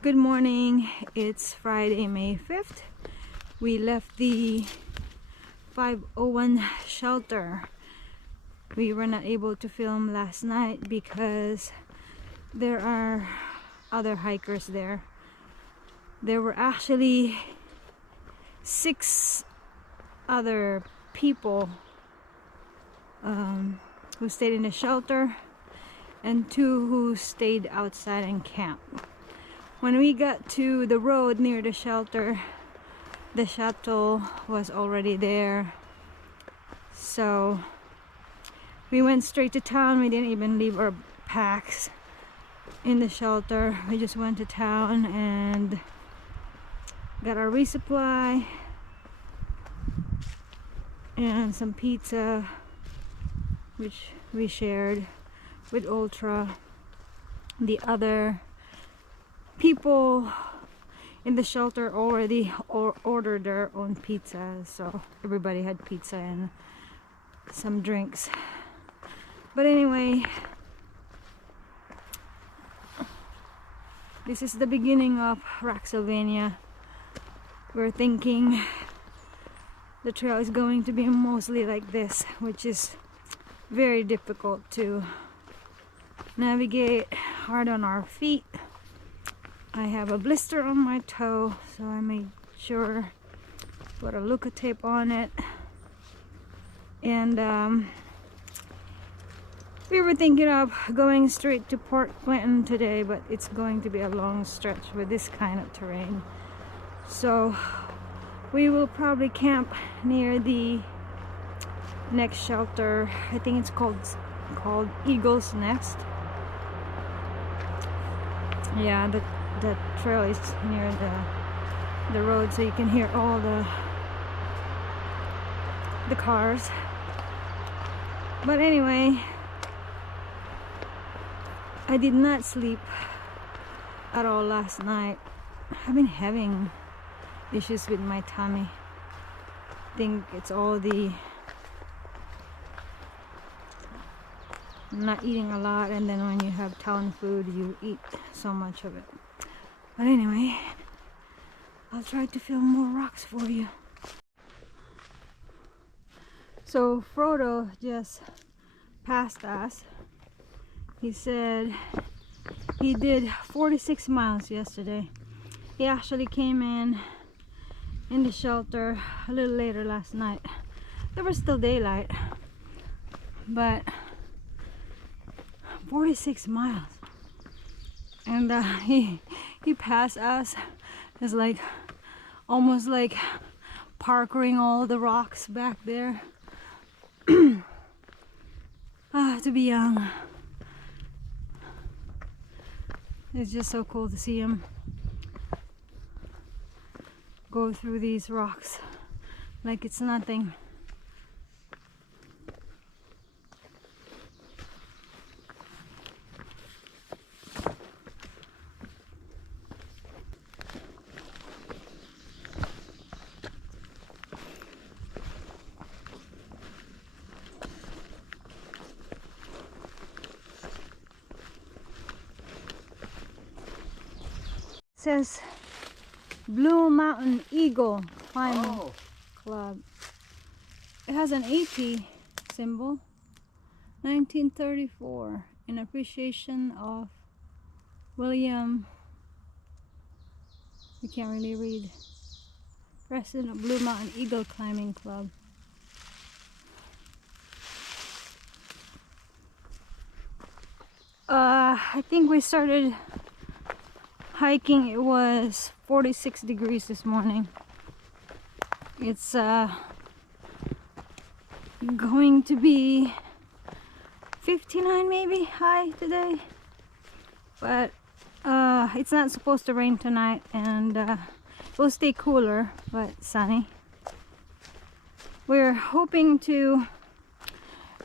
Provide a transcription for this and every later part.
Good morning. It's Friday, May 5th. We left the 501 shelter. We were not able to film last night because there are other hikers there. There were actually 6 other people who stayed in the shelter and 2 who stayed outside and camped. When we got to the road near the shelter, the shuttle was already there. So we went straight to town. We didn't even leave our packs in the shelter. We just went to town and got our resupply and some pizza, which we shared with Ultra. The other people in the shelter already ordered their own pizza, so everybody had pizza and some drinks. But anyway, this is the beginning of Rocksylvania. We're thinking the trail is going to be mostly like this, which is very difficult to navigate, hard on our feet. I have a blister on my toe, so I made sure put a Luca tape on it. And we were thinking of going straight to Port Clinton today, but it's going to be a long stretch with this kind of terrain. So we will probably camp near the next shelter. I think it's called Eagle's Nest. Yeah, the trail is near the road, so you can hear all the cars. But anyway, I did not sleep at all last night. I've been having issues with my tummy. I think it's all the not eating a lot, and then when you have town food you eat so much of it. But anyway, I'll try to film more rocks for you. So Frodo just passed us. He said he did 46 miles yesterday. He actually came in the shelter a little later last night. There was still daylight, but 46 miles. And he passed us. It's like almost like parkouring all the rocks back there. To be young, it's just so cool to see him go through these rocks like it's nothing. Says Blue Mountain Eagle Climbing Club. It has an AT symbol. 1934, in appreciation of William, we can't really read, President of Blue Mountain Eagle Climbing Club. I think we started hiking, it was 46 degrees this morning. It's going to be 59 maybe high today, but it's not supposed to rain tonight, and it will stay cooler but sunny. We're hoping to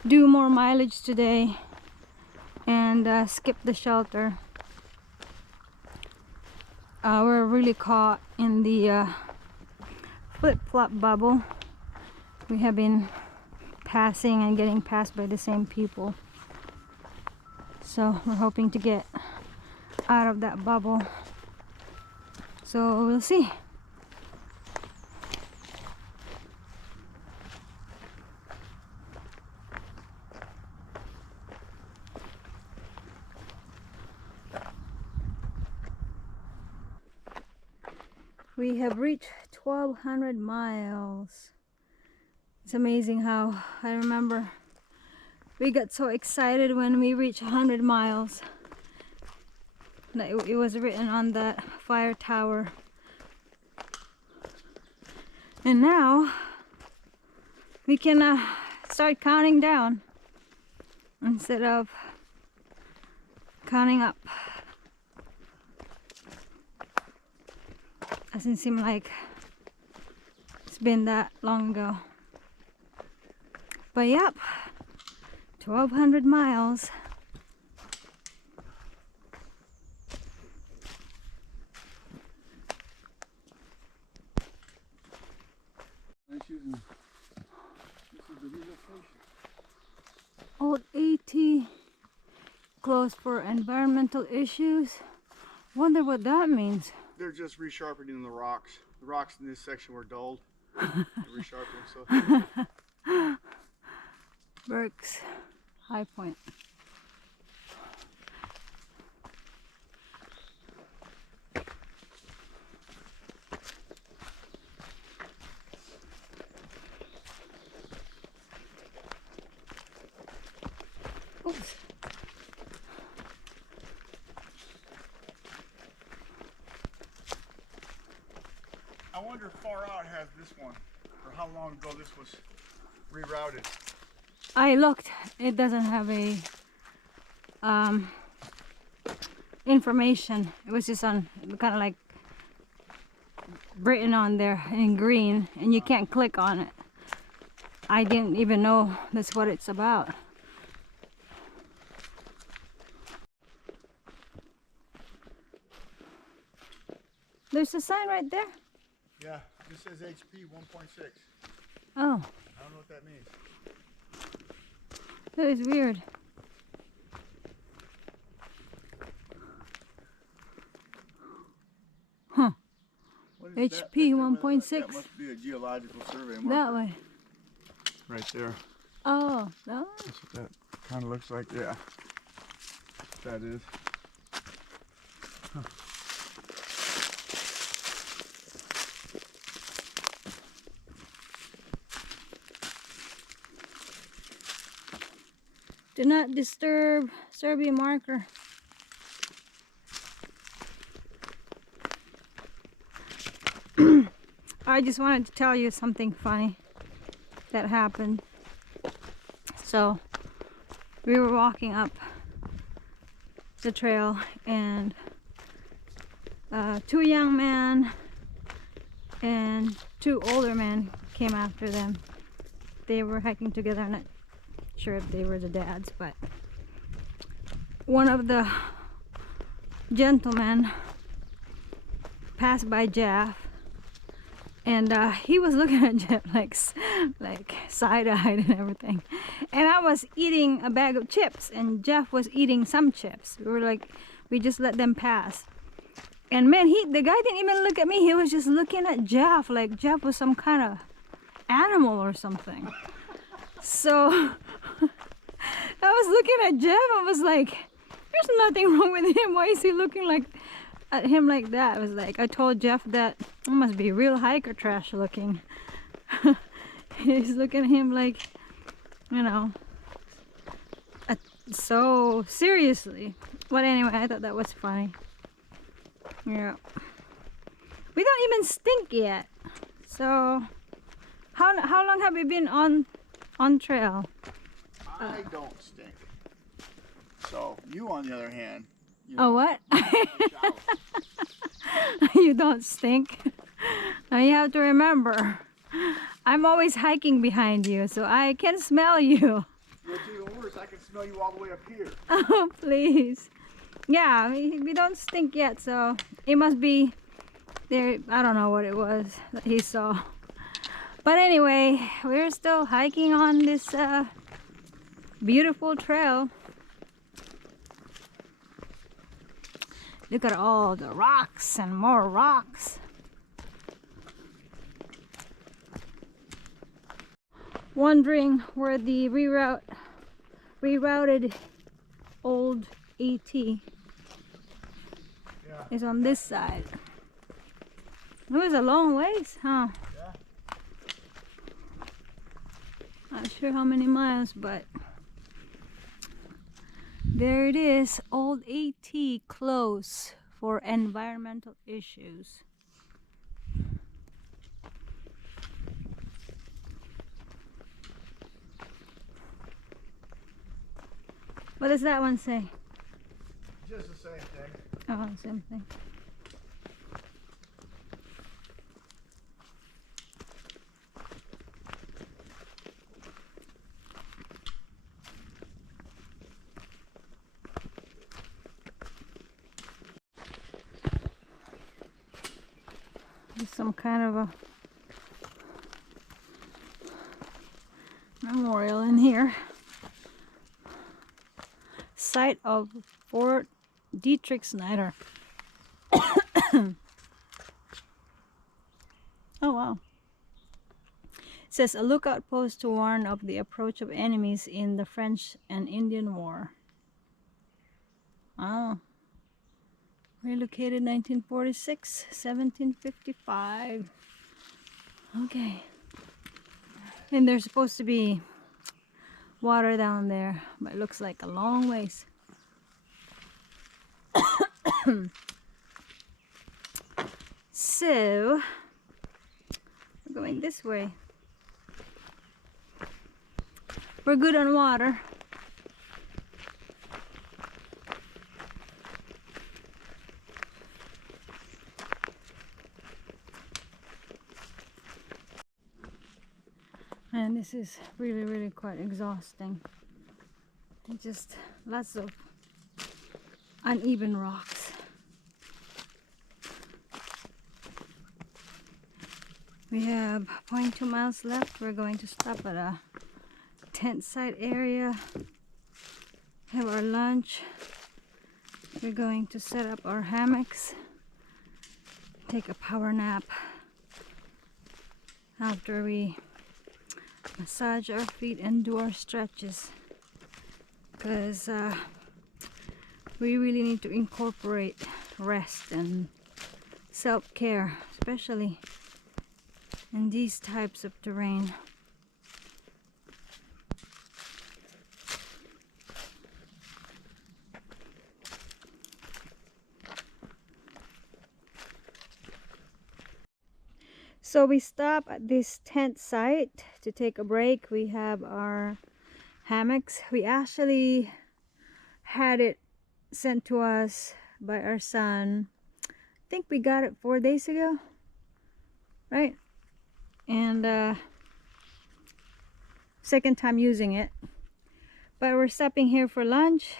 do more mileage today and skip the shelter. We're really caught in the flip-flop bubble. We have been passing and getting passed by the same people. So we're hoping to get out of that bubble So we'll see. We have reached 1,200 miles. It's amazing how I remember we got so excited when we reached 100 miles. It was written on that fire tower. And now we can start counting down instead of counting up. Doesn't seem like it's been that long ago. But yep, 1,200 miles. Old AT closed for environmental issues. Wonder what that means. They're just resharpening the rocks. The rocks in this section were dulled. They're resharpening, so. Burke's High Point. Oops. I wonder if far out has this one, or how long ago this was rerouted. I looked. It doesn't have a information. It was just on kind of like written on there in green, and you can't click on it. I didn't even know that's what it's about. There's a sign right there. Yeah, this says HP 1.6. Oh. I don't know what that means. That is weird. Huh. HP 1.6. That must be a geological survey marker. That way. Right there. Oh, that one? That's what that kind of looks like. Yeah. That is. Huh. Do not disturb survey marker. I just wanted to tell you something funny that happened. So we were walking up the trail, and two young men and two older men came after them. They were hiking together. I'm not sure if they were the dads, but one of the gentlemen passed by Jeff, and he was looking at Jeff like side-eyed and everything. And I was eating a bag of chips, and Jeff was eating some chips. We just let them pass. And man, the guy didn't even look at me. He was just looking at Jeff like Jeff was some kind of animal or something. So I was looking at Jeff. I was like, there's nothing wrong with him. Why is he looking at him like that? I was like, I told Jeff that it must be real hiker trash looking. He's looking at him like, you know, so seriously. But anyway, I thought that was funny. Yeah. We don't even stink yet. So how long have we been on trail? I don't stink. So you, on the other hand. Oh, what? You don't stink. Now you have to remember, I'm always hiking behind you, so I can smell you. What's even worse, I can smell you all the way up here. Oh, please. Yeah, we don't stink yet, so it must be there. I don't know what it was that he saw. But anyway, we're still hiking on this beautiful trail. Look at all the rocks and more rocks. Wondering where the rerouted old AT is on this side. It was a long ways, huh? Yeah. Not sure how many miles, but there it is. Old AT closed for environmental issues. What does that one say? Just the same thing. Oh, same thing. There's some kind of a memorial in here. Site of Fort Dietrich Snyder. Oh wow. It says a lookout post to warn of the approach of enemies in the French and Indian War. Wow. Relocated 1946, 1755. Okay. And there's supposed to be water down there, but it looks like a long ways. So we're going this way. We're good on water. And this is really quite exhausting. And just lots of uneven rocks. We have 0.2 miles left. We're going to stop at a tent site area, have our lunch. We're going to set up our hammocks, take a power nap after we massage our feet and do our stretches, because we really need to incorporate rest and self-care, especially in these types of terrain. So we stop at this tent site to take a break. We have our hammocks. We actually had it sent to us by our son. I think we got it 4 days ago, right? And second time using it. But we're stopping here for lunch,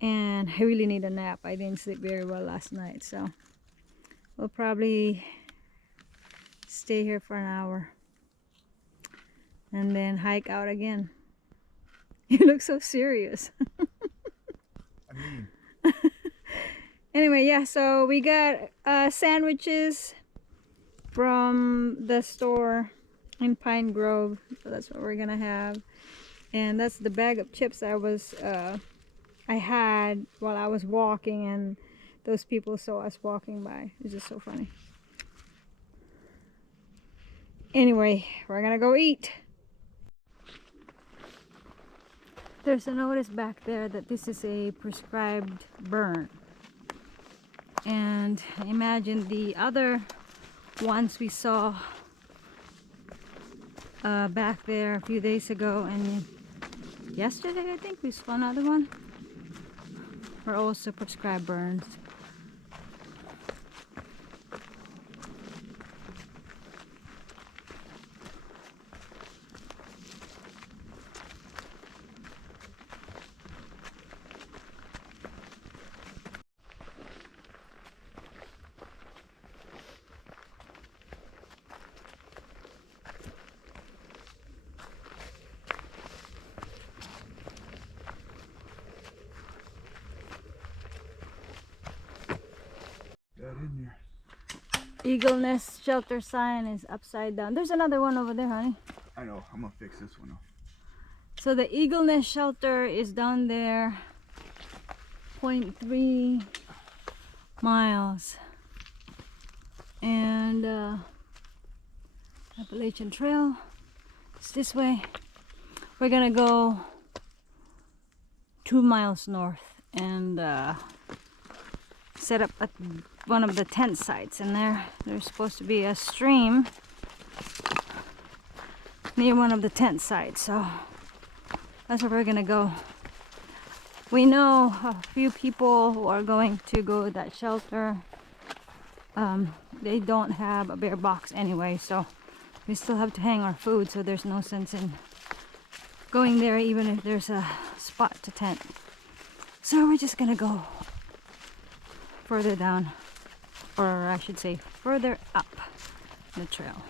and I really need a nap. I didn't sleep very well last night, so we'll probably stay here for an hour and then hike out again. You look so serious. I mean, anyway, yeah, so we got sandwiches from the store in Pine Grove, so that's what we're gonna have. And that's the bag of chips I had while I was walking, and those people saw us walking by. It's just so funny. Anyway, we're gonna go eat. There's a notice back there that this is a prescribed burn. And imagine the other ones we saw back there a few days ago, and yesterday I think we saw another one. Were also prescribed burns. Eagle Nest shelter sign is upside down. There's another one over there, honey. I know. I'm gonna fix this one. So the Eagle Nest shelter is down there, 0.3 miles. And Appalachian Trail is this way. We're gonna go 2 miles north and set up at one of the tent sites in there. There's supposed to be a stream near one of the tent sites, so that's where we're gonna go. We know a few people who are going to go to that shelter. They don't have a bear box anyway, so we still have to hang our food, so there's no sense in going there even if there's a spot to tent. So we're just gonna go further down, or I should say further up the trail.